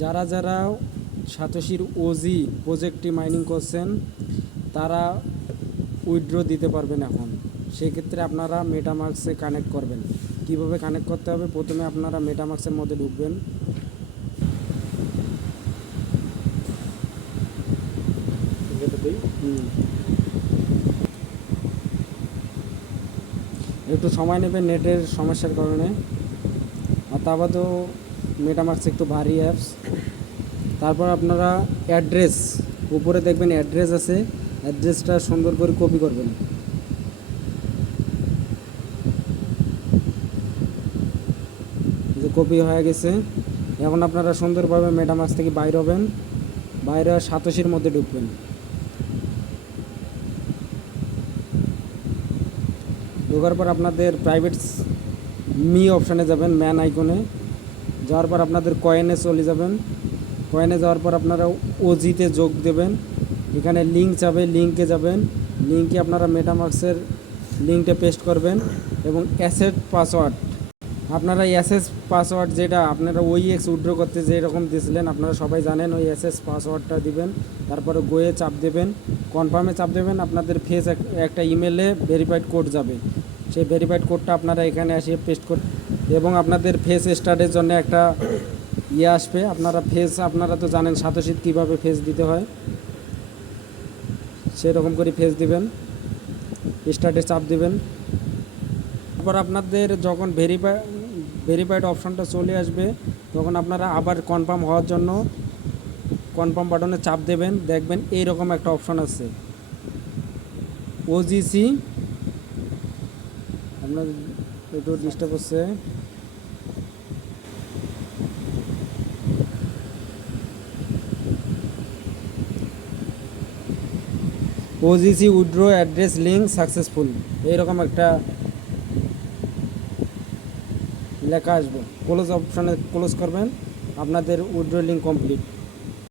যারা যারা সাতোশির OG প্রজেক্টটি mining করছেন তারা উইথড্র দিতে পারবেন এখন। সেক্ষেত্রে আপনারা মেটামাস্কে কানেক্ট করবেন। কিভাবে কানেক্ট করতে হবে, প্রথমে আপনারা মেটামাস্কের মধ্যে ঢুকবেন। একটু সময় নেবে নেটের সমস্যার কারণে, আর তা বাদেও মেটামাস্ক একটু ভারী অ্যাপস। তারপর আপনারা অ্যাড্রেস, উপরে দেখবেন অ্যাড্রেস আছে, অ্যাড্রেসটা সুন্দর করে কপি করবেন। যে কপি হয়ে গেছে, এখন আপনারা সুন্দরভাবে মেটামাস্ক থেকে বাইর হবেন, বাইরে সাতোশির মধ্যে ঢুকবেন। ঢোকার পর আপনাদের প্রাইভেট মি অপশানে যাবেন, ম্যান আইকনে যাওয়ার পর আপনাদের কয়েনে চলে যাবেন। কয়েনে যাওয়ার পর আপনারা ওজিতে যোগ দেবেন। এখানে লিঙ্ক যাবে, লিঙ্কে যাবেন। লিঙ্কে আপনারা মেটামাস্কের লিঙ্কটা পেস্ট করবেন এবং অ্যাসেট পাসওয়ার্ড, আপনারা অ্যাসেস পাসওয়ার্ড যেটা আপনারা ওইএক্স উইথড্র করতে যেরকম দিয়েছিলেন আপনারা সবাই জানেন, ওই অ্যাসেস পাসওয়ার্ডটা দিবেন। তারপরে গোয়ে চাপ দেবেন, কনফার্মে চাপ দেবেন। আপনাদের ফেস একটা ইমেলে ভেরিফাইড কোড যাবে, সেই ভেরিফাইড কোডটা আপনারা এখানে এসে পেস্ট করবেন এবং আপনাদের ফেস স্টার্টের জন্য একটা আসবে। আপনারা তো জানেন সাতোশিতে কীভাবে ফেস দিতে হয়, সেরকম করে ফেস দিবেন, স্টার্টে চাপ দিবেন। তারপর আপনাদের যখন ভেরিফাইড অপশনটা চলে আসবে তখন আপনারা আবার কনফার্ম হওয়ার জন্য কনফার্ম বাটনে চাপ দেবেন। দেখবেন এইরকম একটা অপশন আছে ওজিসি, আপনার একটু ডিস্টার্ব হচ্ছে। OGC withdraw address link successful, এইরকম একটা লেখা আসবে। ক্লোজ অপশানে ক্লোজ করবেন, আপনাদের উইথড্র লিঙ্ক কমপ্লিট।